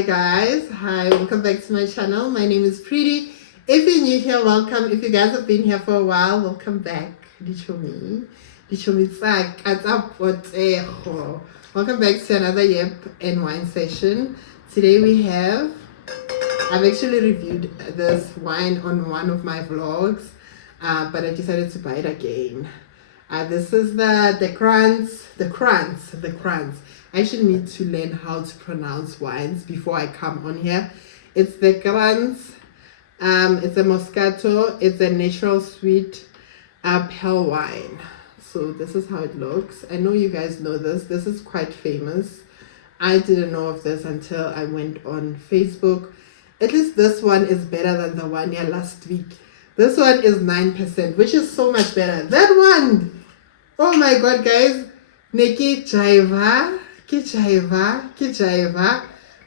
Hi guys, welcome back to my channel. My name is Pretty. If you're new here, welcome. If you guys have been here for a while, welcome back. Welcome back to another Yep and Wine session. Today I've actually reviewed this wine on one of my vlogs, but I decided to buy it again. This is the Krantz. I actually need to learn how to pronounce wines before I come on here. It's the Krantz. It's a Moscato. It's a natural sweet pale wine. So this is how it looks. I know you guys know this. This is quite famous. I didn't know of this until I went on Facebook. At least this one is better than the one here last week. This one is 9%, which is so much better. That one, oh my god, guys. Neki Jaiva.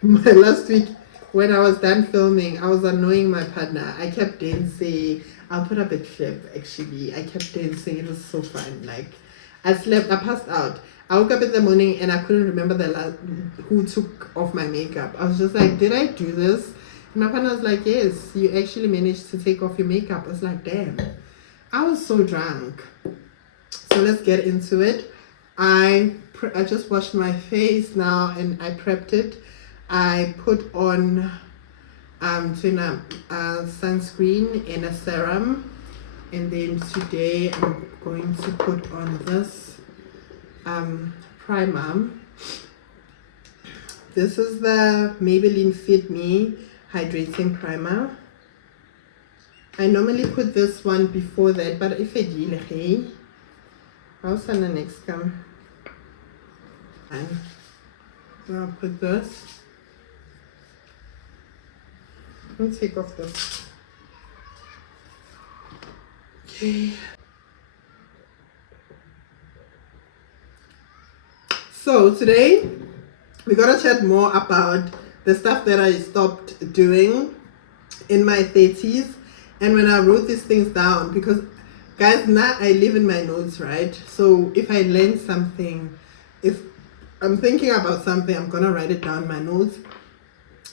Last week, when I was done filming, I was annoying my partner. I kept dancing. I'll put up a clip, actually. I kept dancing. It was so fun. Like, I passed out. I woke up in the morning and I couldn't remember who took off my makeup. I was just like, did I do this? And my partner was like, yes, you actually managed to take off your makeup. I was like, damn. I was so drunk. So let's get into it. I just washed my face now and I prepped it. I put on sunscreen and a serum, and then today I'm going to put on this primer. This is the Maybelline Fit Me Hydrating Primer. I normally put this one before that, but if I deal, hey, I'll send the next come. And I'll put this. Let me take off this. Okay. So today we're gonna chat more about the stuff that I stopped doing in my 30s, and when I wrote these things down, because guys, now I live in my notes, right? So if I learn something, if I'm thinking about something, I'm gonna write it down in my notes.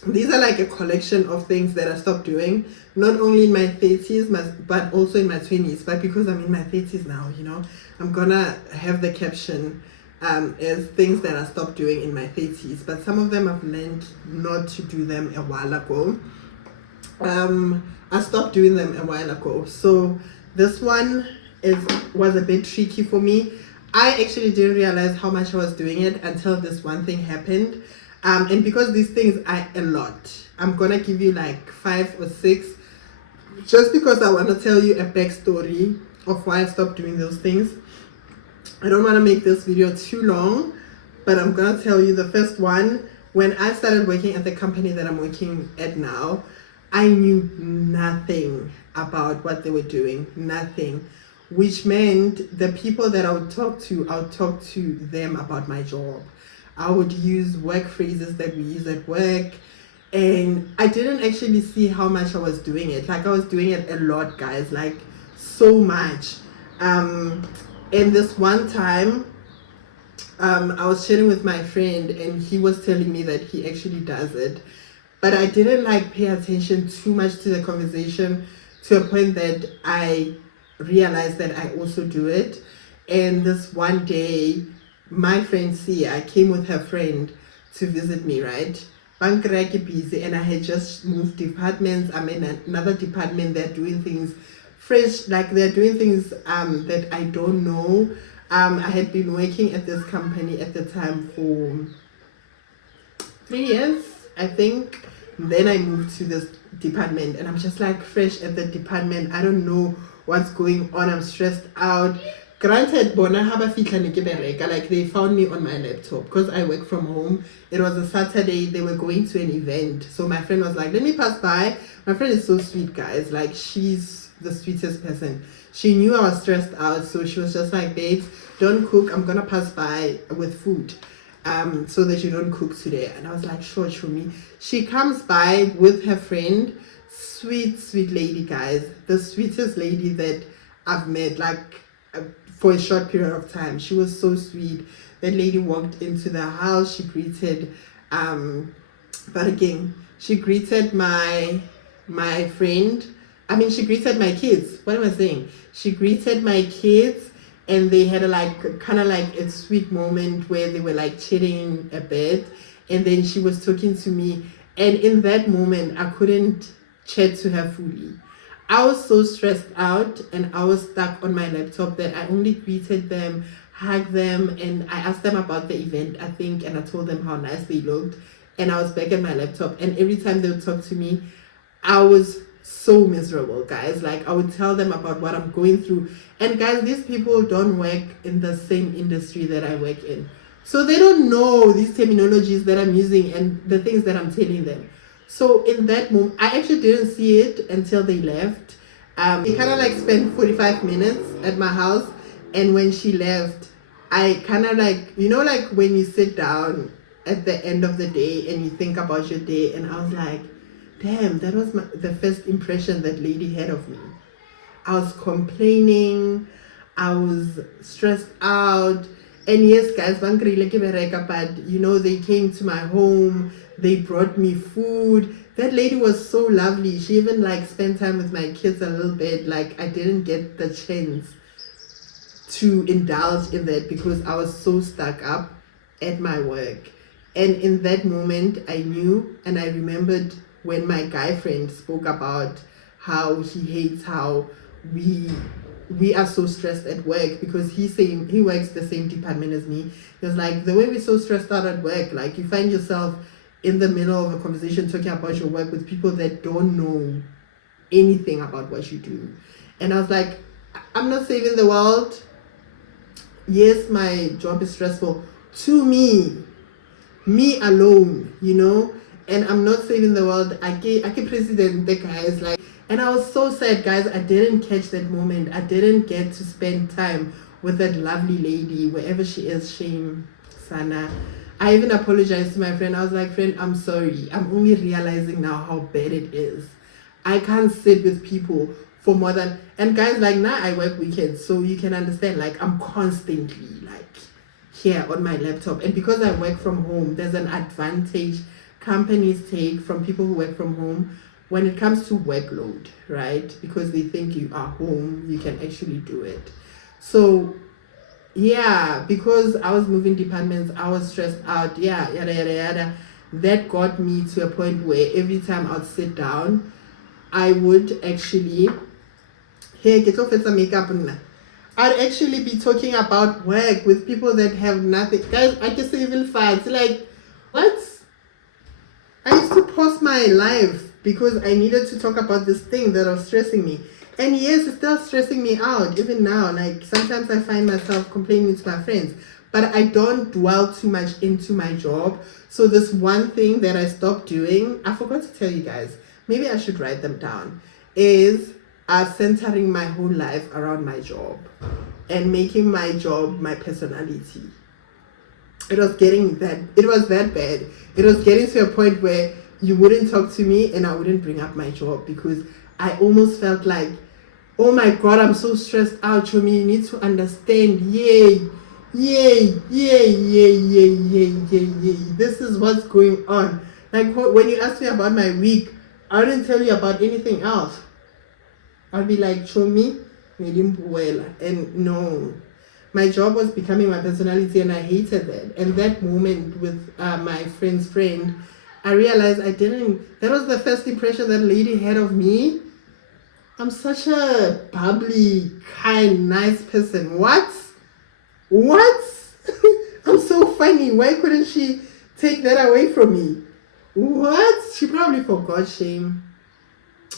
These are like a collection of things that I stopped doing, not only in my 30s, but also in my 20s. But because I'm in my 30s now, you know, I'm gonna have the caption as things that I stopped doing in my 30s. But some of them I've learned not to do them a while ago. I stopped doing them a while ago. So this one was a bit tricky for me. I actually didn't realize how much I was doing it until this one thing happened. And because these things are a lot, I'm gonna give you like 5 or 6, just because I want to tell you a backstory of why I stopped doing those things. I don't want to make this video too long, but I'm gonna tell you the first one. When I started working at the company that I'm working at now, I knew nothing about what they were doing, nothing, which meant the people that I would talk to them about my job. I would use work phrases that we use at work, and I didn't actually see how much I was doing it. Like, I was doing it a lot, guys, like so much. And this one time, I was chatting with my friend and he was telling me that he actually does it, but I didn't like pay attention too much to the conversation, to a point that I realized that I also do it. And this one day, my friend Sia came with her friend to visit me, right? Busy, and I had just moved departments. I'm in another department. They're doing things fresh, like they're doing things that I don't know. I had been working at this company at the time for 3 years, I think. Then I moved to this department and I'm just like fresh at the department. I don't know what's going on. I'm stressed out. Granted, like they found me on my laptop because I work from home. It was a Saturday. They were going to an event. So my friend was like, let me pass by. My friend is so sweet, guys. Like, she's the sweetest person. She knew I was stressed out. So she was just like, babes, don't cook. I'm going to pass by with food so that you don't cook today. And I was like, sure, me. She comes by with her friend. Sweet lady, guys. The sweetest lady that I've met. Like, for a short period of time. She was so sweet. That lady walked into the house. She greeted But again, she greeted my friend. I mean, she greeted my kids. What am I saying? She greeted my kids, and they had a kind of like a sweet moment where they were like chitting a bit, and then she was talking to me, and in that moment I couldn't chat to her fully. I was so stressed out and I was stuck on my laptop that I only greeted them, hugged them, and I asked them about the event, I think, and I told them how nice they looked, and I was back at my laptop, and every time they would talk to me, I was so miserable, guys. Like, I would tell them about what I'm going through. And guys, these people don't work in the same industry that I work in. So they don't know these terminologies that I'm using and the things that I'm telling them. So in that moment, I actually didn't see it until they left. They kind of like spent 45 minutes at my house. And when she left, I kind of like, you know, like when you sit down at the end of the day and you think about your day, and I was like, damn, that was the first impression that lady had of me. I was complaining, I was stressed out, and yes, guys, but you know, they came to my home, they brought me food. That lady was so lovely. She even like spent time with my kids a little bit. Like, I didn't get the chance to indulge in that because I was so stuck up at my work. And in that moment, I knew, and I remembered when my guy friend spoke about how he hates how we are so stressed at work, because he works the same department as me. He was like, the way we're so stressed out at work, like you find yourself in the middle of a conversation talking about your work with people that don't know anything about what you do. And I was like, I'm not saving the world. Yes, my job is stressful to me alone, you know, and I'm not saving the world. I can president the guys, like, and I was so sad, guys. I didn't catch that moment. I didn't get to spend time with that lovely lady wherever she is. Shame, Sana. I even apologized to my friend. I was like, friend, I'm sorry. I'm only realizing now how bad it is. I can't sit with people for more than, and guys, like, now I work weekends, so you can understand, like, I'm constantly like here on my laptop. And because I work from home, there's an advantage companies take from people who work from home when it comes to workload, right? Because they think you are home, you can actually do it. So yeah, because I was moving departments, I was stressed out, yeah, yada yada yada. That got me to a point where every time I'd sit down, I would actually, hey, get off some makeup. I'd actually be talking about work with people that have nothing. Guys, I just even fight. Like, what? I used to pause my life because I needed to talk about this thing that was stressing me. And yes, it's still stressing me out, even now. Like, sometimes I find myself complaining to my friends, but I don't dwell too much into my job. So this one thing that I stopped doing, I forgot to tell you guys, maybe I should write them down, is centering my whole life around my job and making my job my personality. It was that bad. It was getting to a point where you wouldn't talk to me and I wouldn't bring up my job, because I almost felt like, oh my God, I'm so stressed out, Chomi, you need to understand, yay, this is what's going on. Like, when you asked me about my week, I didn't tell you about anything else. I'll be like, Chomi, and no. My job was becoming my personality and I hated that. And that moment with my friend's friend, I realized that was the first impression that lady had of me. I'm such a bubbly, kind, nice person. What? I'm so funny. Why couldn't she take that away from me? What? She probably forgot, shame.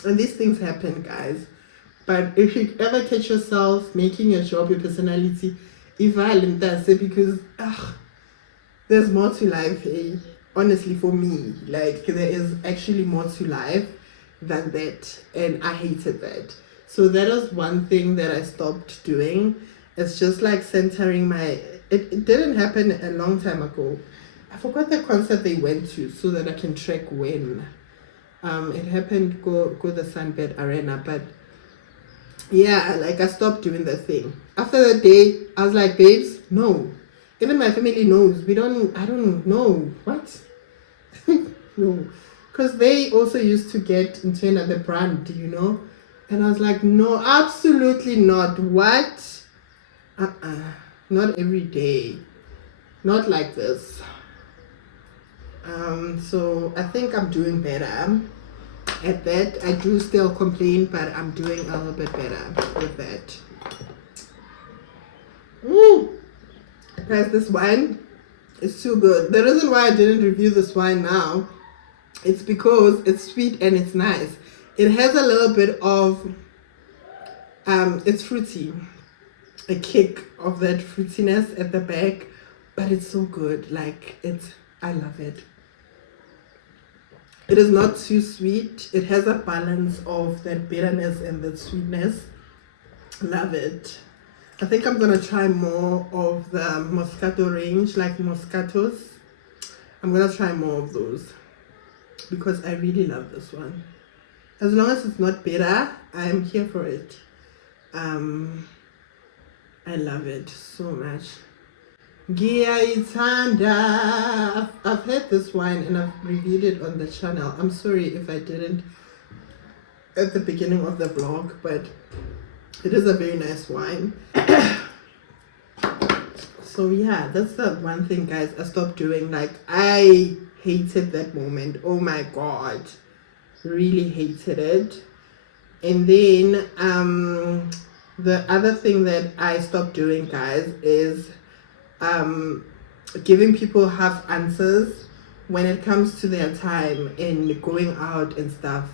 And these things happen, guys. But if you ever catch yourself making your job your personality, because there's more to life, eh? Honestly, for me, like, there is actually more to life than that, and I hated that. So that was one thing that I stopped doing. It's just like centering my, it didn't happen a long time ago. I forgot the concert they went to so that I can track when. It happened go the Sunbed Arena, but yeah, like, I stopped doing that thing. After that day, I was like, babes, no. Even my family knows. I don't know. What? No. Because they also used to get into another brand, you know? And I was like, no, absolutely not. What? Not every day. Not like this. So I think I'm doing better at that. I do still complain, but I'm doing a little bit better with that. Guys, this wine is too good. The reason why I didn't review this wine now, it's because it's sweet and it's nice. It has a little bit of it's fruity, a kick of that fruitiness at the back, but it's so good. Like, I love it. It is not too sweet. It has a balance of that bitterness and that sweetness. Love it. I think I'm gonna try more of the Moscato range, like Moscatos. I'm gonna try more of those because I really love this one. As long as it's not bitter, I'm here for it. I love it so much. Giaitanda. I've had this wine and I've reviewed it on the channel. I'm sorry if I didn't at the beginning of the vlog, but it is a very nice wine. So yeah, that's the one thing, guys, I stopped doing. Like, I hated that moment. Oh my god, really hated it. And then the other thing that I stopped doing, guys, is giving people half answers when it comes to their time and going out and stuff.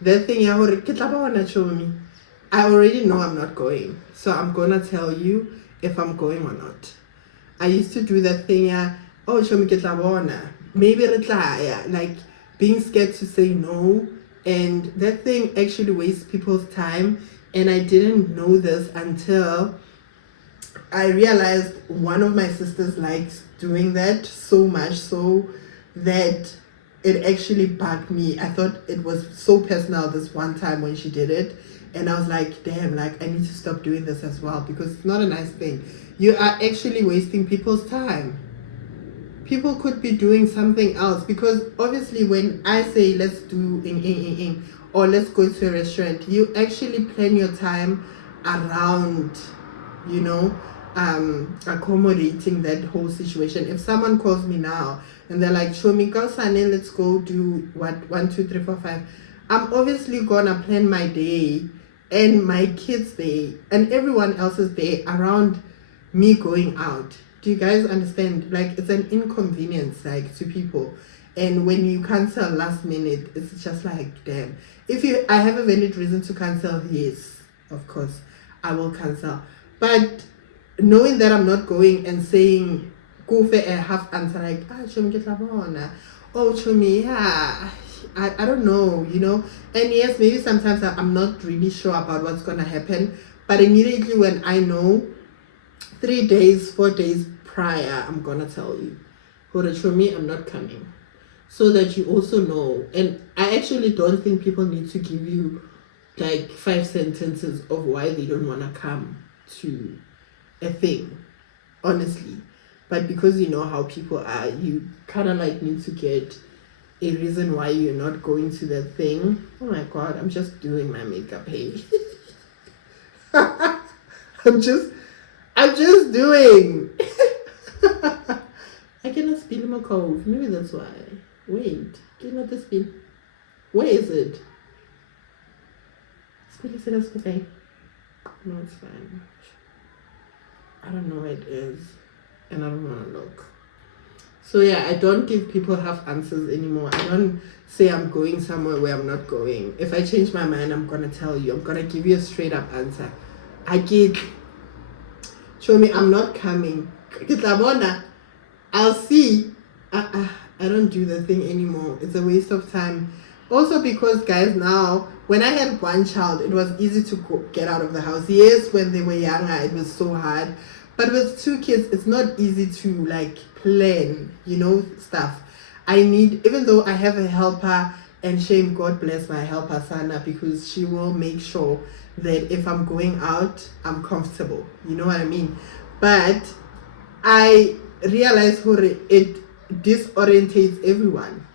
The thing I already know I'm not going, so I'm gonna tell you if I'm going or not. I used to do that thing, oh, maybe like being scared to say no, and that thing actually wastes people's time. And I didn't know this until I realized one of my sisters likes doing that so much so that it actually bugged me. I thought it was so personal this one time when she did it, and I was like, damn, like, I need to stop doing this as well, because it's not a nice thing. You are actually wasting people's time. People could be doing something else, because obviously when I say let's do or let's go to a restaurant, you actually plan your time around, you know, accommodating that whole situation. If someone calls me now and they're like, show me Sane, let's go do what 1, 2, 3, 4, 5, I'm obviously gonna plan my day and my kids' day and everyone else's day around me going out. Do you guys understand? Like, it's an inconvenience, like, to people. And when you cancel last minute, it's just like, damn. I have a valid reason to cancel, yes, of course, I will cancel. But knowing that I'm not going and saying, go for a half answer, like, Chomi get la oh, Chomi, yeah, I don't know, you know. And yes, maybe sometimes I'm not really sure about what's going to happen. But immediately when I know, 3 days, 4 days prior, I'm going to tell you, Chomi, I'm not coming. So that you also know. And I actually don't think people need to give you like 5 sentences of why they don't want to come to a thing, honestly. But because you know how people are, you kind of like need to get a reason why you're not going to the thing. Oh my god, I'm just doing my makeup, hey. I'm just doing. I cannot spill my cove. Maybe that's why. Wait, cannot the spin? Where is it? Spill it, okay. No, it's fine. I don't know where it is, and I don't want to look. So yeah, I don't give people half answers anymore. I don't say I'm going somewhere where I'm not going. If I change my mind, I'm gonna tell you. I'm gonna give you a straight up answer. Show me I'm not coming. I'll see. I don't do the thing anymore. It's a waste of time. Also because, guys, now, when I had one child, it was easy to get out of the house. Yes, when they were younger, it was so hard. But with 2 kids, it's not easy to, like, plan, you know, stuff. Even though I have a helper, and shame, God bless my helper, Sana, because she will make sure that if I'm going out, I'm comfortable. You know what I mean? But I realized it disorientates everyone.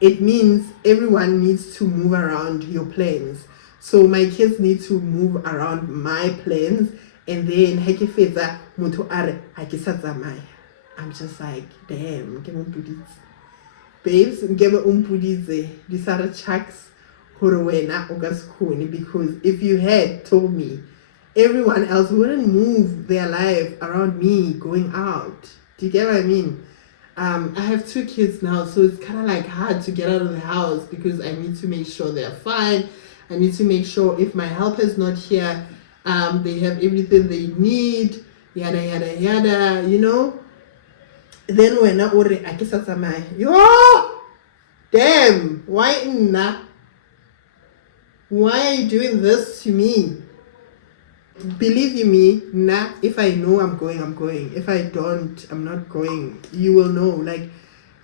it means everyone needs to move around your plans. So my kids need to move around my plans, and then ha ke fetsa motho a re ha ke sa tsamaya. I'm just like, damn, ke mo mpuditse. Babes, nkebe o mpuditse. These are the chucks hore wena o ka se khone, because if you had told me, everyone else wouldn't move their life around me going out. Do you get what I mean? I have 2 kids now, so it's kind of like hard to get out of the house because I need to make sure they're fine. I need to make sure if my helper's not here, they have everything they need, yada yada yada, you know. Then when I order, I guess that's my damn, why not? Why are you doing this to me? Believe you me, nah, if I know I'm going, I'm going. If I don't, I'm not going. You will know. Like,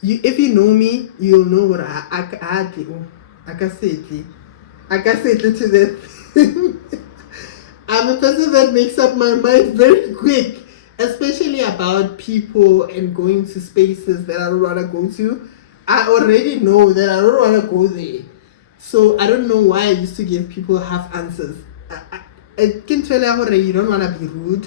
if you know me, you'll know what I can say to that. I'm a person that makes up my mind very quick, especially about people and going to spaces that I don't want to go to. I already know that I don't want to go there. So I don't know why I used to give people half answers. I can tell you don't want to be rude,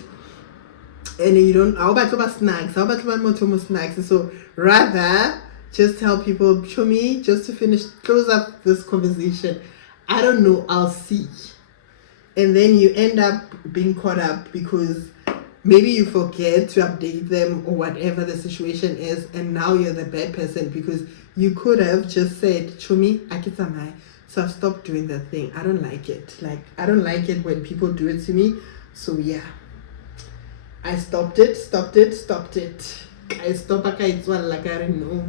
and you don't. How about snacks? How about motomo snacks? So rather, just tell people, show me, just to close up this conversation. I don't know. I'll see, and then you end up being caught up because maybe you forget to update them or whatever the situation is, and now you're the bad person because you could have just said, show me, akitamai. So I've stopped doing that thing. I don't like it. Like, I don't like it when people do it to me. So yeah, I stopped it. I stopped it's one like I don't know.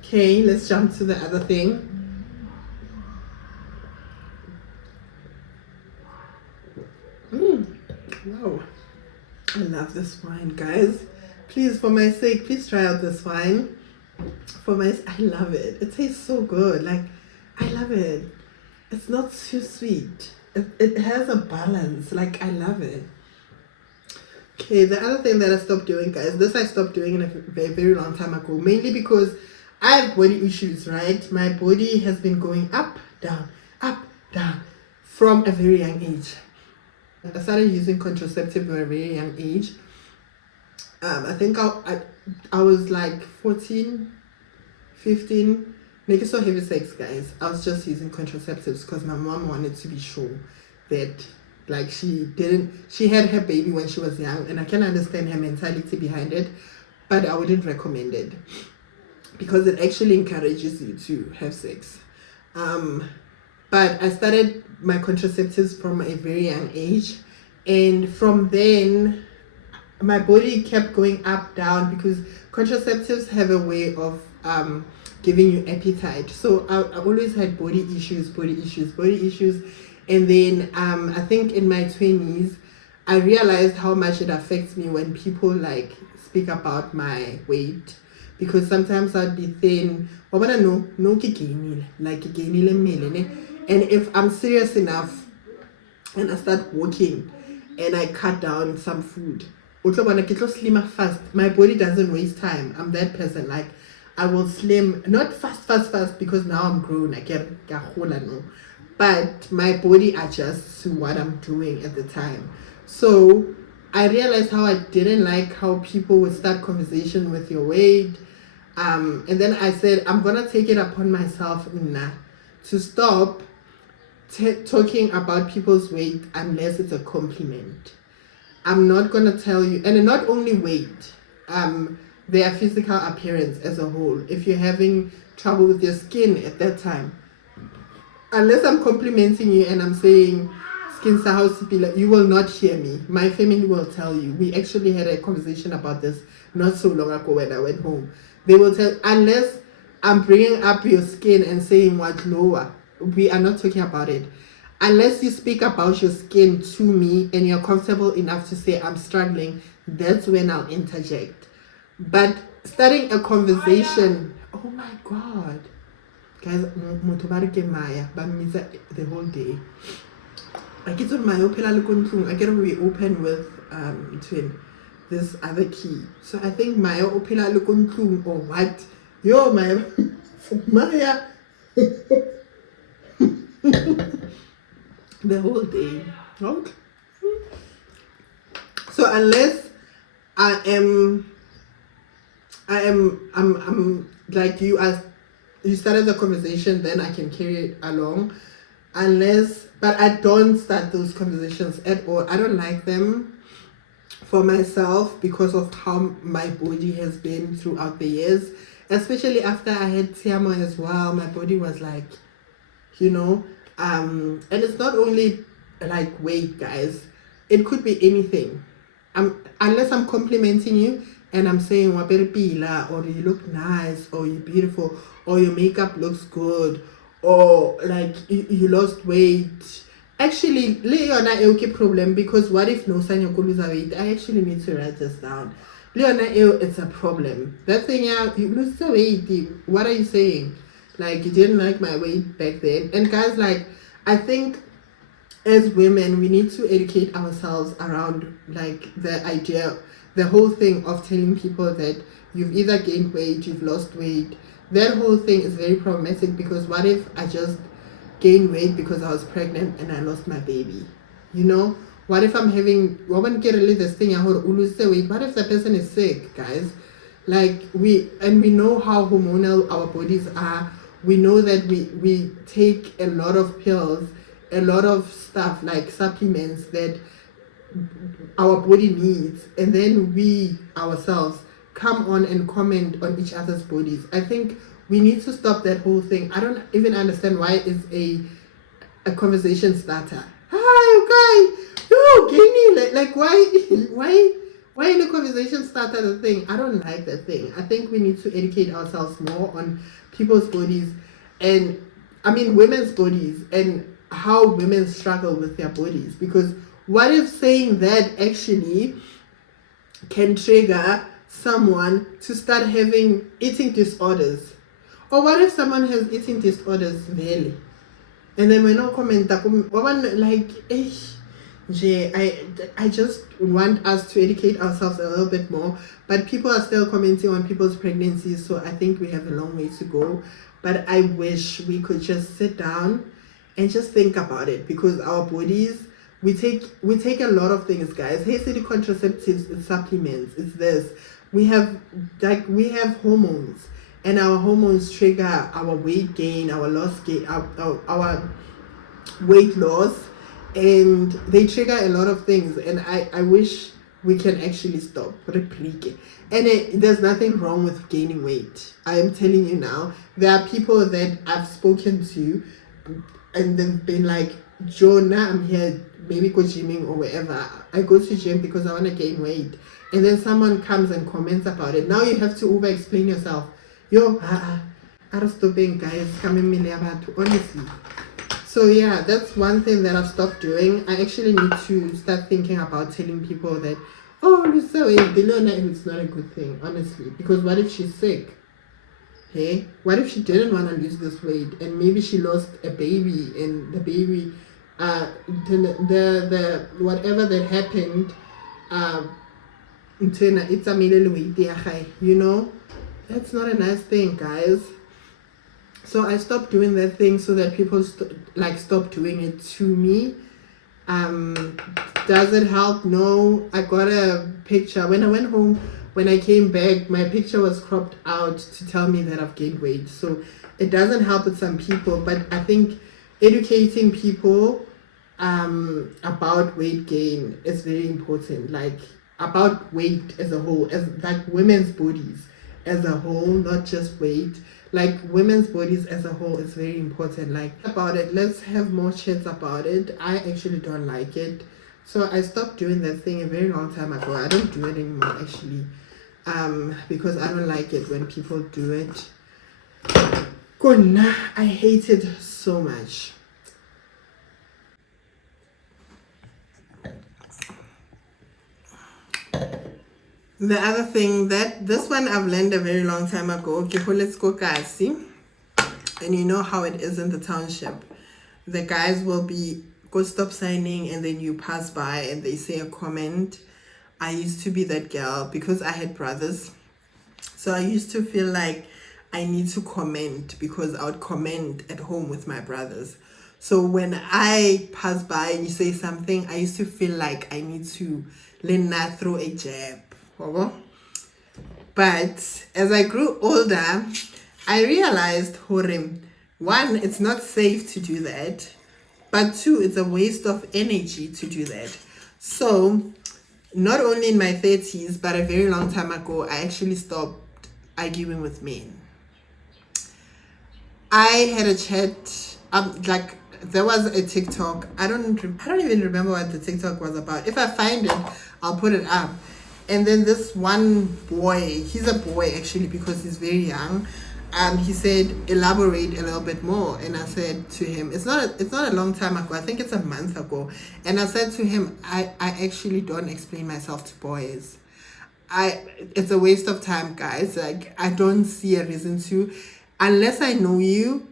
Okay, let's jump to the other thing. Wow, I love this wine, guys. Please, for my sake, please try out this wine. I love it. It tastes so good. Like, I love it. It's not too sweet. It has a balance. Like, I love it. Okay, the other thing that I stopped doing, guys, this I stopped doing in a very, very long time ago, mainly because I have body issues, right? My body has been going up, down, from a very young age. I started using contraceptive at a very young age. I think I was like 14, 15. Make it so heavy sex, guys. I was just using contraceptives because my mom wanted to be sure that, like, she had her baby when she was young, and I can understand her mentality behind it, but I wouldn't recommend it because it actually encourages you to have sex. But I started my contraceptives from a very young age, and from then my body kept going up, down, because contraceptives have a way of giving you appetite. So I always had body issues. And then I think in my 20s, I realized how much it affects me when people like speak about my weight, because sometimes I'd be thin. Like, and if I'm serious enough and I start walking and I cut down some food, slimmer fast. My body doesn't waste time. I'm that person. Like, I will slim, not fast, because now I'm grown. I get no. But my body adjusts to what I'm doing at the time. So I realized how I didn't like how people would start conversation with your weight. And then I said, I'm gonna take it upon myself to stop talking about people's weight unless it's a compliment. I'm not gonna tell you, and not only weight, their physical appearance as a whole. If you're having trouble with your skin at that time, unless I'm complimenting you and I'm saying skin sahosipila, you will not hear me. My family will tell you. We actually had a conversation about this not so long ago when I went home. They will tell, unless I'm bringing up your skin and saying what lower, we are not talking about it. Unless you speak about your skin to me and you're comfortable enough to say I'm struggling, that's when I'll interject. But starting a conversation, oh my God. Guys, Maya, the whole day. I get on my open I get to be open with twin this other key. So I think my open or what? Yo, my Maya. The whole day. Okay. So unless I'm like you, as you started the conversation, then I can carry it along. But I don't start those conversations at all. I don't like them for myself because of how my body has been throughout the years, especially after I had Tiamo as well. My body was like, and it's not only like weight, guys. It could be anything. Unless I'm complimenting you and I'm saying "Wapere or you look nice, or you're beautiful, or your makeup looks good, or like you lost weight. Actually, Leona okay problem, because what if no sign you could lose weight? I actually need to write this down. Leona, it's a problem. That thing, yeah, you lose the weight. What are you saying? Like, you didn't like my weight back then. And guys, like, I think as women, we need to educate ourselves around like the whole thing of telling people that you've either gained weight, you've lost weight. That whole thing is very problematic, because what if I just gained weight because I was pregnant and I lost my baby? What if I'm having this thing, weight? What if the person is sick, guys? Like, we know how hormonal our bodies are. We know that we take a lot of pills, a lot of stuff like supplements that our body needs, and then we ourselves come on and comment on each other's bodies. I think we need to stop that whole thing. I don't even understand why it's a conversation starter. Hi, okay, no, Guinea, like why in a conversation starter the thing? I don't like that thing. I think we need to educate ourselves more on people's bodies, and I mean women's bodies, and how women struggle with their bodies. Because what if saying that actually can trigger someone to start having eating disorders? Or what if someone has eating disorders really, and then we're not commenting like, I just want us to educate ourselves a little bit more. But people are still commenting on people's pregnancies, so I think we have a long way to go. But I wish we could just sit down and just think about it, because our bodies, we take a lot of things, guys. Hey, city contraceptives, it's supplements, it's this. We have hormones, and our hormones trigger our weight gain, our weight loss, and they trigger a lot of things. And I wish we can actually stop. And there's nothing wrong with gaining weight. I am telling you now, there are people that I've spoken to, and they've been like, Jonah, I'm here, maybe go gymming or wherever. I go to gym because I want to gain weight. And then someone comes and comments about it. Now you have to over explain yourself. I'm stopping, guys. Honestly. So yeah, that's one thing that I've stopped doing. I actually need to start thinking about telling people that, lose weight, it's not a good thing, honestly. Because what if she's sick? Hey, what if she didn't want to lose this weight, and maybe she lost a baby, and the baby, the whatever that happened, it's a weight, that's not a nice thing, guys. So I stopped doing that thing so that people stop doing it to me. Does it help? No. I got a picture when I went home. When I came back, my picture was cropped out to tell me that I've gained weight. So it doesn't help with some people, but I think educating people about weight gain is very important. Like, about weight as a whole, as like women's bodies as a whole, not just weight. Like, women's bodies as a whole is very important. Like, about it, let's have more chats about it. I actually don't like it. So I stopped doing that thing a very long time ago. I don't do it anymore, actually. Because I don't like it when people do it. Gonna, I hate it so much. The other thing, that this one I've learned a very long time ago. Let's go, guys. And you know how it is in the township. The guys will be go stop signing, and then you pass by and they say a comment. I used to be that girl because I had brothers. So I used to feel like I need to comment, because I would comment at home with my brothers. So when I pass by and you say something, I used to feel like I need to not throw a jab. But as I grew older, I realized, one, it's not safe to do that. But two, it's a waste of energy to do that. So not only in my 30s, but a very long time ago, I actually stopped arguing with men. I had a chat, like there was a TikTok. I don't even remember what the TikTok was about. If I find it, I'll put it up. And then this one boy, he's a boy actually because he's very young. He said, elaborate a little bit more. And I said to him, it's not a long time ago. I think it's a month ago. And I said to him, I actually don't explain myself to boys. It's a waste of time, guys. Like, I don't see a reason to, unless I know you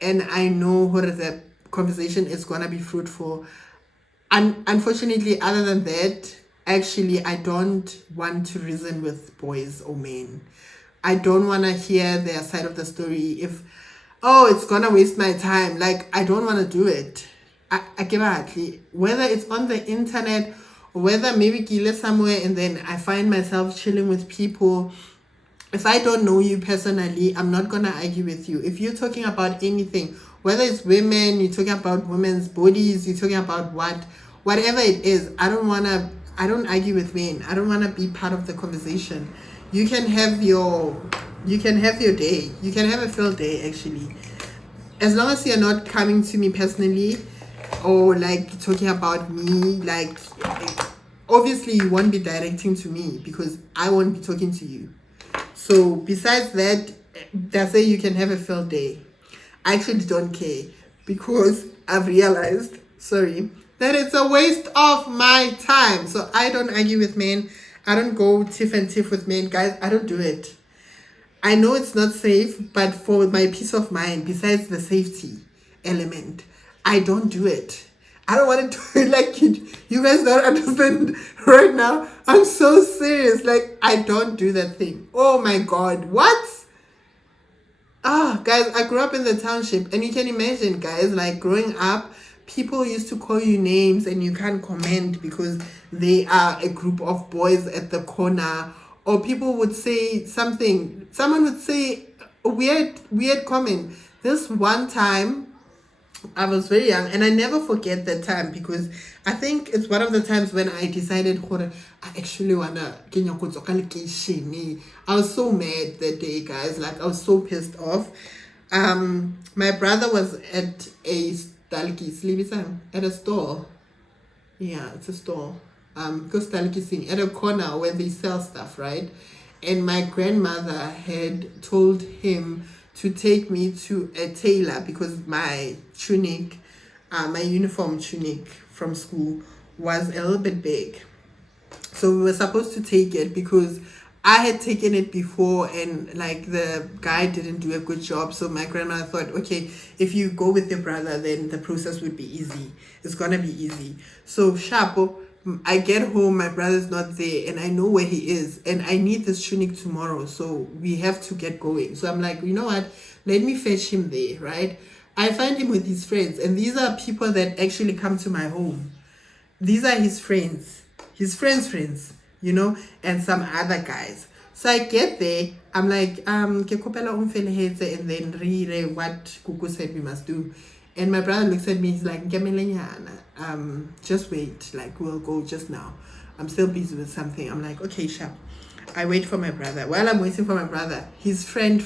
and I know what the conversation is gonna be fruitful. And unfortunately, other than that, actually, I don't want to reason with boys or men. I don't want to hear their side of the story. If, it's gonna waste my time, like, I don't want to do it. I give out, whether it's on the internet, or whether maybe Gile somewhere and then I find myself chilling with people. If I don't know you personally, I'm not gonna argue with you. If you're talking about anything, whether it's women, you're talking about women's bodies, you're talking about whatever it is, I don't argue with men. I don't want to be part of the conversation. You can have your day. You can have a field day, actually. As long as you're not coming to me personally or like talking about me, like, obviously you won't be directing to me because I won't be talking to you. So besides that, that's say you can have a field day. I actually don't care because I've realized, that it's a waste of my time. So I don't argue with men. I don't go tiff and tiff with men. Guys, I don't do it. I know it's not safe, but for my peace of mind, besides the safety element, I don't do it. I don't want to do it like you guys don't understand right now. I'm so serious. Like, I don't do that thing. Oh my God. What? Guys, I grew up in the township, and you can imagine, guys, like growing up, people used to call you names and you can't comment because they are a group of boys at the corner. Or people would say something, someone would say a weird comment. This one time, I was very young, and I never forget that time because I think it's one of the times when I decided I actually wanna kenya kutsoka location. I was so mad that day, guys. Like, I was so pissed off. My brother was at a at a store. Yeah, it's a store. Because at a corner where they sell stuff, right? And my grandmother had told him to take me to a tailor because my tunic, my uniform tunic from school was a little bit big. So we were supposed to take it because I had taken it before and like the guy didn't do a good job. So my grandma thought, okay, if you go with your brother, then the process would be easy. It's gonna be easy. So Shapo, I get home, my brother's not there, and I know where he is, and I need this tunic tomorrow, so we have to get going. So I'm like, you know what? Let me fetch him there, right? I find him with his friends, and these are people that actually come to my home. These are his friends, friends, you know, and some other guys. So I get there, I'm like, and then read what Kuku said we must do. And my brother looks at me, he's like, just wait, like, we'll go just now. I'm still busy with something. I'm like, okay, sharp. I wait for my brother. While I'm waiting for my brother, his friend,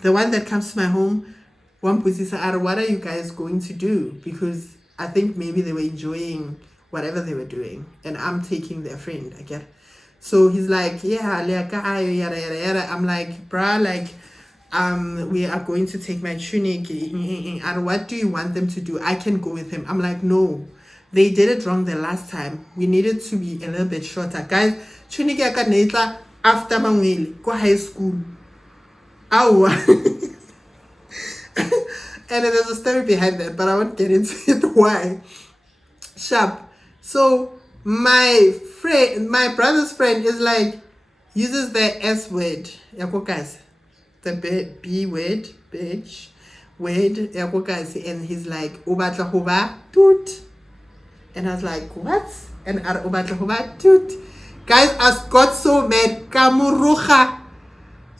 the one that comes to my home, one pussy's what are you guys going to do? Because I think maybe they were enjoying whatever they were doing, and I'm taking their friend, I get. So he's like, yeah, yada, yada. I'm like, bruh, like, we are going to take my tunic, and what do you want them to do? I can go with him. I'm like, no, they did it wrong the last time. We needed to be a little bit shorter, guys. Tunic ya ka netla after mangwele go high school. Ow. And there's a story behind that, but I won't get into it. Why? Sharp. So my brother's friend is like, uses the S word, guys. the B word, bitch word, and he's like, "Ubatla hoba toot," and I was like, "What?" And ubatla hoba toot. Guys, I got so mad. Kamurucha,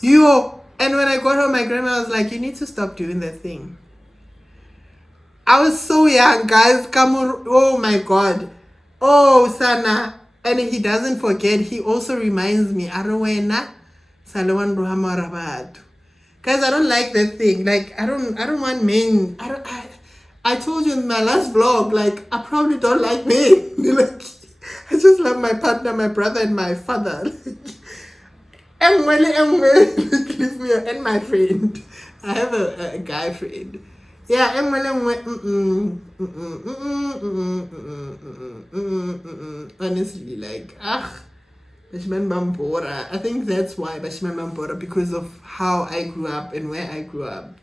yo. And when I got home, my grandma was like, "You need to stop doing that thing." I was so young, guys. Oh my god. Oh, Sana. And he doesn't forget. He also reminds me, Arowena, Salawan Ruhamarabad. Guys, I don't like that thing. Like, I don't want men. I told you in my last vlog, like, I probably don't like men. Like, I just love my partner, my brother, and my father. Leave me, and my friend. I have a guy friend. Yeah, honestly, like, Bashman Bambora. I think that's why Bashman Bambora, because of how I grew up and where I grew up.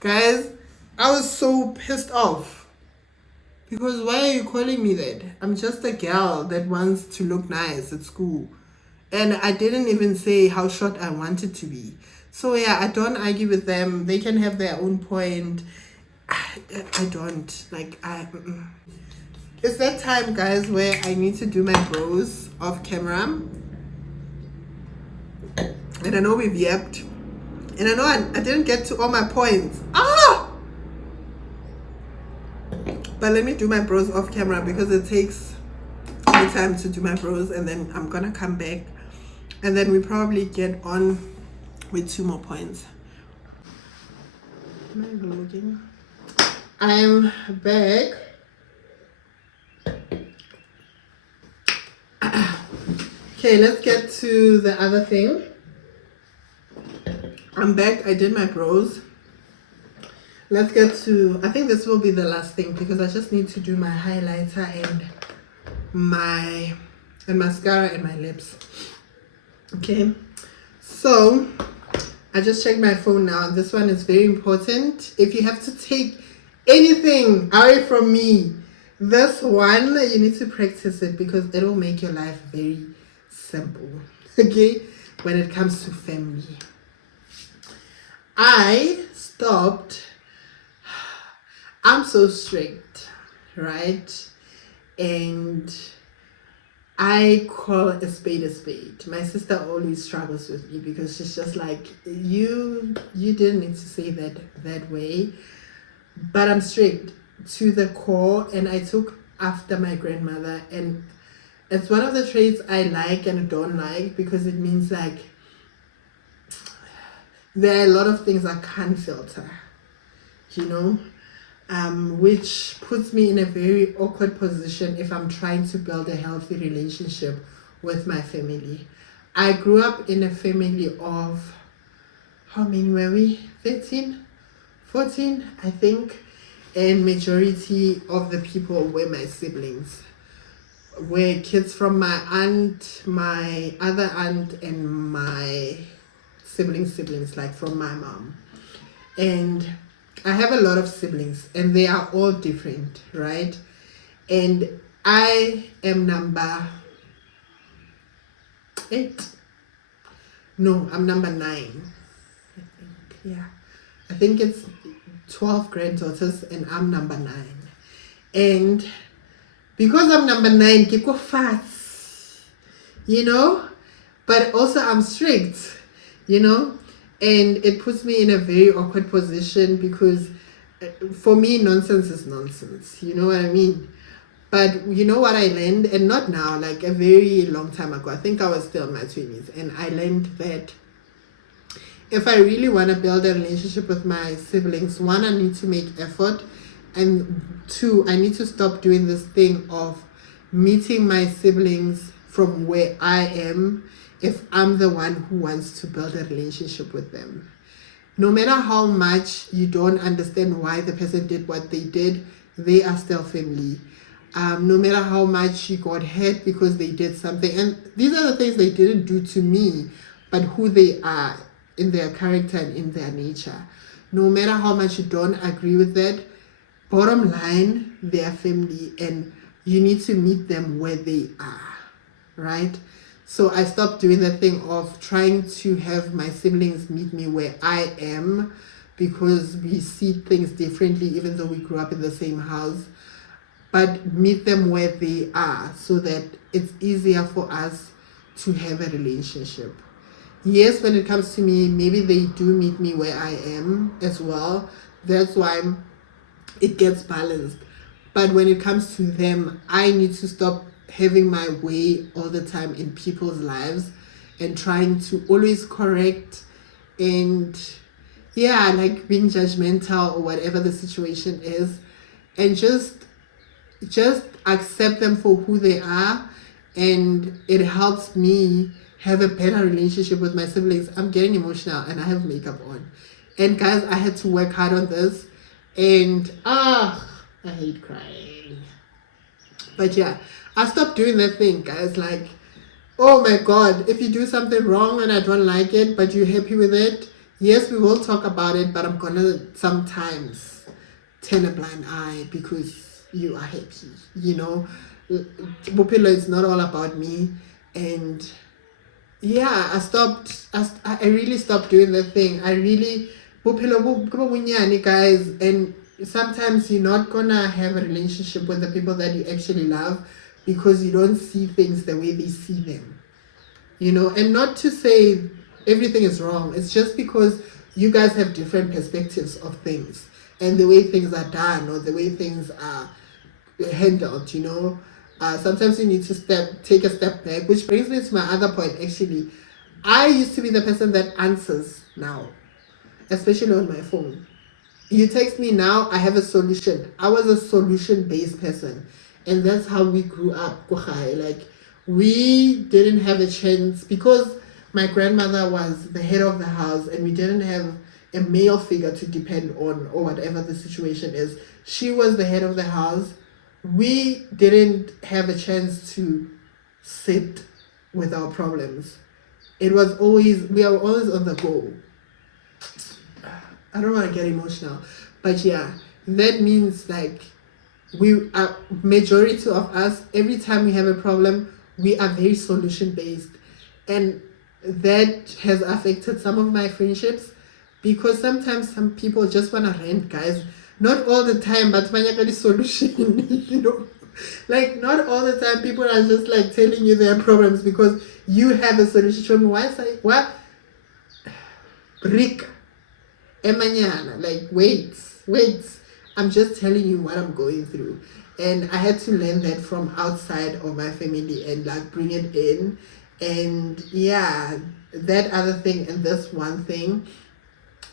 Guys, I was so pissed off. Because why are you calling me that? I'm just a girl that wants to look nice at school. And I didn't even say how short I wanted to be. So yeah, I don't argue with them. They can have their own point. I don't. Like, It's that time, guys, where I need to do my bros off camera. And I know we've yapped. And I know I didn't get to all my points. But let me do my bros off camera because it takes me time to do my bros. And then I'm going to come back. And then we probably get on with 2 more points. Am I vlogging? I'm back. Okay, let's get to the other thing. I'm back. I did my brows. Let's get to, I think this will be the last thing because I just need to do my highlighter and my mascara and my lips. Okay, so I just checked my phone now. This one is very important. If you have to take anything away from me, this one, you need to practice it because it will make your life very simple. Okay, when it comes to family. I'm so strict, right? And I call a spade a spade. My sister always struggles with me because she's just like, you didn't need to say that way. But I'm strict to the core, and I took after my grandmother, and it's one of the traits I like and don't like because it means like there are a lot of things I can't filter, which puts me in a very awkward position if I'm trying to build a healthy relationship with my family. I grew up in a family of, how many were we? 13, 14, I think. And majority of the people were my siblings. Were kids from my aunt, my other aunt, and my siblings, like from my mom. And I have a lot of siblings, and they are all different, right? And I am number 8. No, I'm number 9. I think, yeah. I think it's 12 granddaughters, and I'm number 9. And because I'm number 9, I go fast, but also I'm strict, and it puts me in a very awkward position because for me, nonsense is nonsense, you know what I mean? But you know what I learned, and not now, like a very long time ago, I think I was still in my 20s, and I learned that if I really want to build a relationship with my siblings, 1, I need to make effort, and 2, I need to stop doing this thing of meeting my siblings from where I am if I'm the one who wants to build a relationship with them. No matter how much you don't understand why the person did what they did, they are still family. No matter how much you got hurt because they did something, and these are the things they didn't do to me, but who they are in their character and in their nature. No matter how much you don't agree with that, bottom line, they are family, and you need to meet them where they are, right? So I stopped doing the thing of trying to have my siblings meet me where I am, because we see things differently even though we grew up in the same house. But meet them where they are so that it's easier for us to have a relationship. Yes, when it comes to me, maybe they do meet me where I am as well. That's why it gets balanced. But when it comes to them, I need to stop having my way all the time in people's lives and trying to always correct and like being judgmental or whatever the situation is, and just accept them for who they are. And it helps me have a better relationship with my siblings. I'm getting emotional and I have makeup on. And guys, I had to work hard on this. And I hate crying. But yeah, I stopped doing that thing, guys. Like, oh my God, if you do something wrong and I don't like it, but you're happy with it, yes, we will talk about it, but I'm gonna sometimes turn a blind eye because you are happy, Bophelo is not all about me. And yeah, I really stopped doing that thing. I really, Bophelo, guys, and sometimes you're not gonna have a relationship with the people that you actually love because you don't see things the way they see them, and not to say everything is wrong. It's just because you guys have different perspectives of things and the way things are done or the way things are handled, sometimes you need to take a step back, which brings me to my other point. Actually, I used to be the person that answers now, especially on my phone. You text me now, I have a solution. I was a solution-based person, and that's how we grew up. Like, we didn't have a chance because my grandmother was the head of the house and we didn't have a male figure to depend on or whatever the situation is. She was the head of the house. We didn't have a chance to sit with our problems. We are always on the go. I don't want to get emotional, but yeah, that means like we are, majority of us, every time we have a problem, we are very solution based, and that has affected some of my friendships because sometimes some people just want to rant, guys. Not all the time, but when you get a solution, like not all the time people are just like telling you their problems because you have a solution. Why say what? Rick, Emanyana, like wait. I'm just telling you what I'm going through, and I had to learn that from outside of my family and like bring it in, and yeah, that other thing and this one thing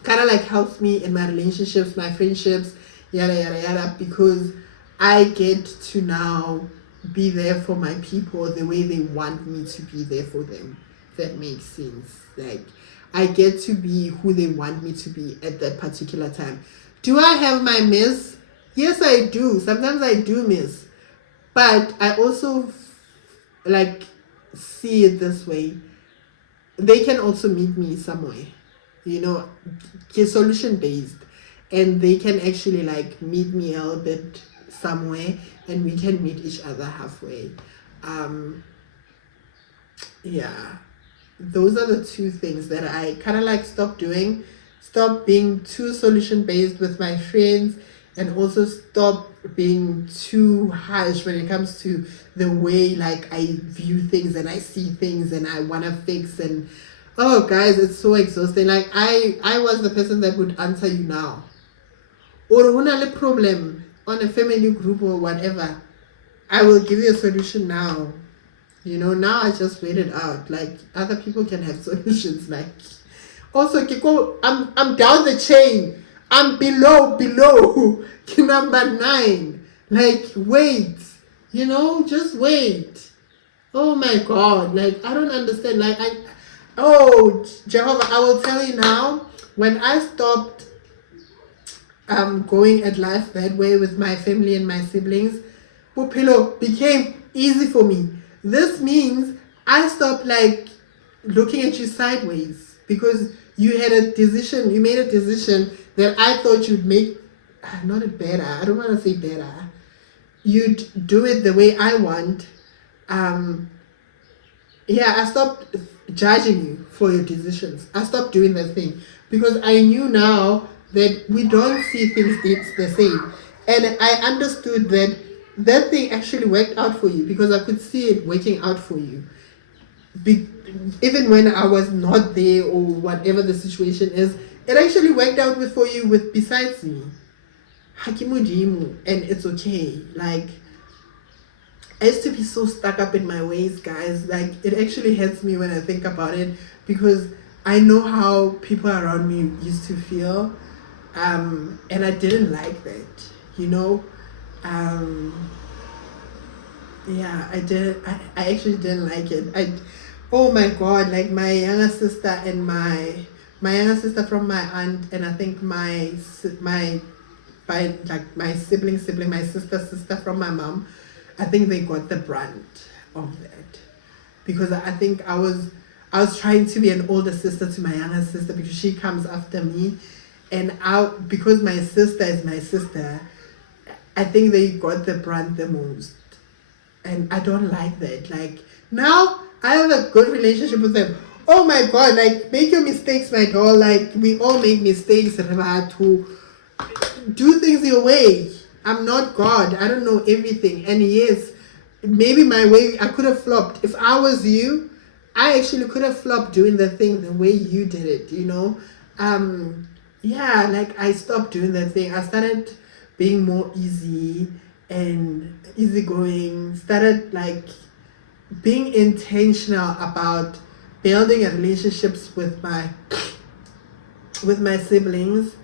kind of like helps me in my relationships, my friendships, yada yada yada, because I get to now be there for my people the way they want me to be there for them. If that makes sense. Like, I get to be who they want me to be at that particular time. Do I have my miss? Yes, I do. Sometimes I do miss. But I also like see it this way. They can also meet me somewhere, solution based, and they can actually like meet me a little bit somewhere and we can meet each other halfway. Yeah, those are the two things that I kind of like stop being too solution based with my friends, and also stop being too harsh when it comes to the way like I view things and I see things and I want to fix. And oh guys, it's so exhausting. Like I was the person that would answer you now, or a problem on a family group or whatever, I will give you a solution now. Now I just wait it out. Like, other people can have solutions. Like, also, Kiko, I'm down the chain. I'm below number 9. Like, wait. Just wait. Oh my God. Like, I don't understand. Like, Jehovah, I will tell you now, when I stopped going at life that way with my family and my siblings, Bophelo became easy for me. This means I stopped like looking at you sideways because you made a decision that I thought you'd make, not it better, I don't want to say better, you'd do it the way I want, yeah, I stopped judging you for your decisions. I stopped doing that thing because I knew now that we don't see things the same. And I understood that that thing actually worked out for you because I could see it working out for you. Be, even when I was not there or whatever the situation is, it actually worked out for you with besides me. Hakimujimu, and it's okay. Like, I used to be so stuck up in my ways, guys. Like, it actually hurts me when I think about it because I know how people around me used to feel, and I didn't like that, you know. Yeah, I did. I actually didn't like it. Oh my god, like my younger sister and my younger sister from my aunt, and I think my sibling, my sister from my mom, I think they got the brunt of that because I think I was trying to be an older sister to my younger sister because she comes after me, and because my sister is my sister, I think they got the brunt the most, and I don't like that. Like, now I have a good relationship with them. Oh my god, like, make your mistakes, my doll. Like, we all make mistakes, to do things your way. I'm not God. I don't know everything. And yes, maybe my way, I could have flopped. If I was you, I actually could have flopped doing the thing the way you did it, you know? Yeah, like, I stopped doing that thing. I started being more easy and easygoing. Started, like, being intentional about building a relationships with my siblings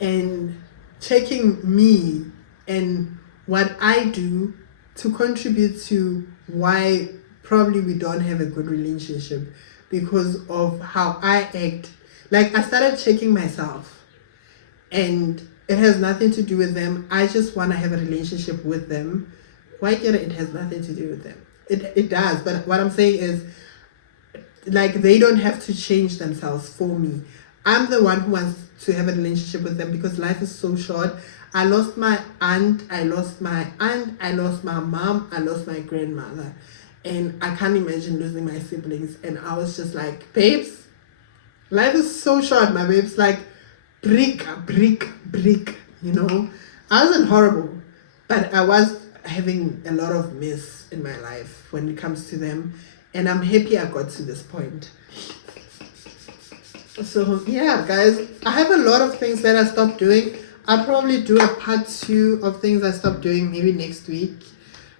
and checking me and what I do to contribute to why probably we don't have a good relationship because of how I act. Like, I started checking myself, and it has nothing to do with them. I just want to have a relationship with them. Why can't it has nothing to do with them? It does, but what I'm saying is, like, they don't have to change themselves for me. I'm the one who wants to have a relationship with them because life is so short. I lost my aunt, I lost my mom, I lost my grandmother. And I can't imagine losing my siblings. And I was just like, babes, life is so short, my babes. Like, brick, you know. I wasn't horrible, but I was having a lot of mess in my life when it comes to them. And I'm happy I got to this point. So yeah, guys, I have a lot of things that I stopped doing. I'll probably do a part 2 of things I stopped doing maybe next week.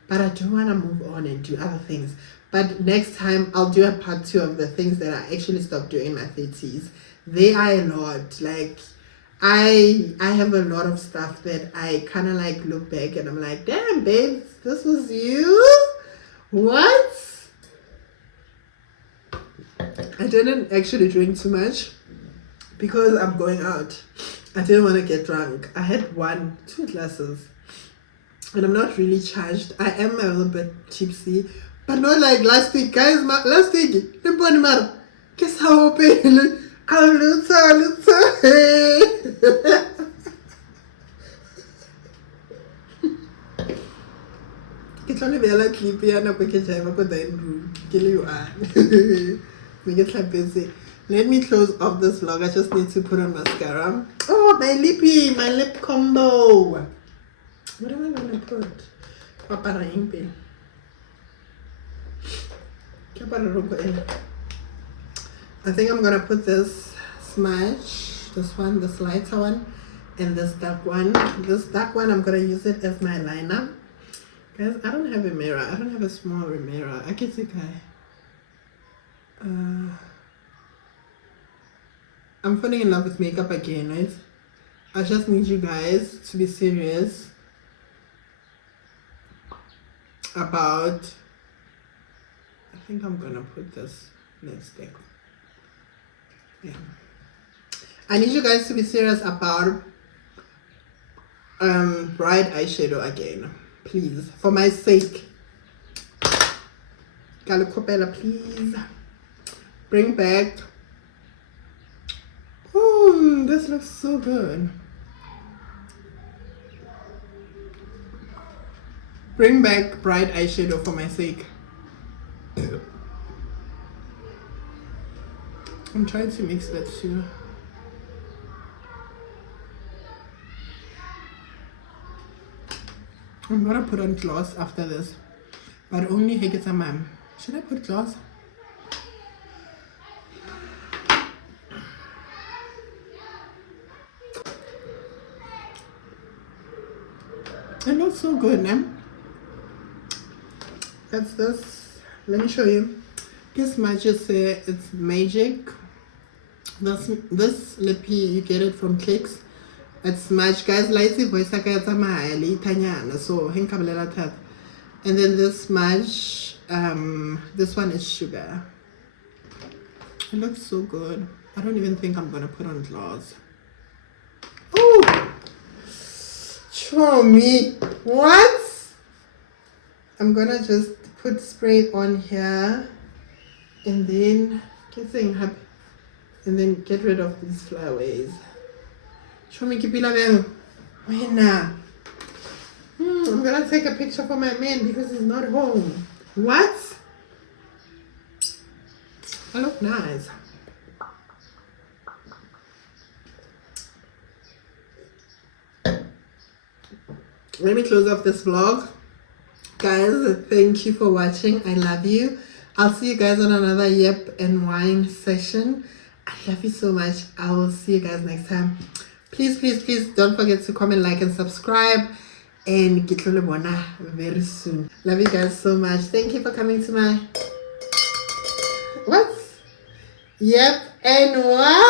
But I do want to move on and do other things. But next time I'll do a part 2 of the things that I actually stopped doing in my 30s. They are a lot. Like, I have a lot of stuff that I kind of like look back and I'm like, damn, babe, this was you? What? I didn't actually drink too much because I'm going out. I didn't want to get drunk. I had 2 glasses and I'm not really charged. I am a little bit tipsy, but not like last week, guys. Last week, guess how open? I'm little. Ke tshwane bela clip ya nako ke jaiva ko dining room ke le one. Let me close off this vlog. I just need to put on mascara. Oh, my lip combo. What am I gonna put? Papara impe. I think I'm gonna put this smudge, this lighter one, and this dark one. This dark one, I'm gonna use it as my liner. Guys, I don't have a mirror. I don't have a small mirror. I can see I'm falling in love with makeup again, right? I just need you guys to be serious about, I think I'm gonna put this lipstick. Yeah. I need you guys to be serious about bright eyeshadow again. Please, for my sake. Galacopella, please. Bring back. Oh, this looks so good. Bring back bright eyeshadow for my sake. I'm trying to mix that too. I'm gonna put on gloss after this, but only hake a ma'am. Should I put gloss? It looks so good, man. That's this. Let me show you. This matches say it's magic. This lippy you get it from Clicks. It's smudge, guys. Lighty voice like it's a Italian. So that. And then this smudge, this one is sugar. It looks so good. I don't even think I'm gonna put on gloss. Oh, show me what? I'm gonna just put spray on here, and then get rid of these flyaways. Show me Kipila Bell. I'm gonna take a picture for my man because he's not home. What? I look nice. Let me close off this vlog. Guys, thank you for watching. I love you. I'll see you guys on another Yep and Wine session. I love you so much. I will see you guys next time. Please, please, please don't forget to comment, like, and subscribe. And get bona very soon. Love you guys so much. Thank you for coming to my what? Yep and Wine.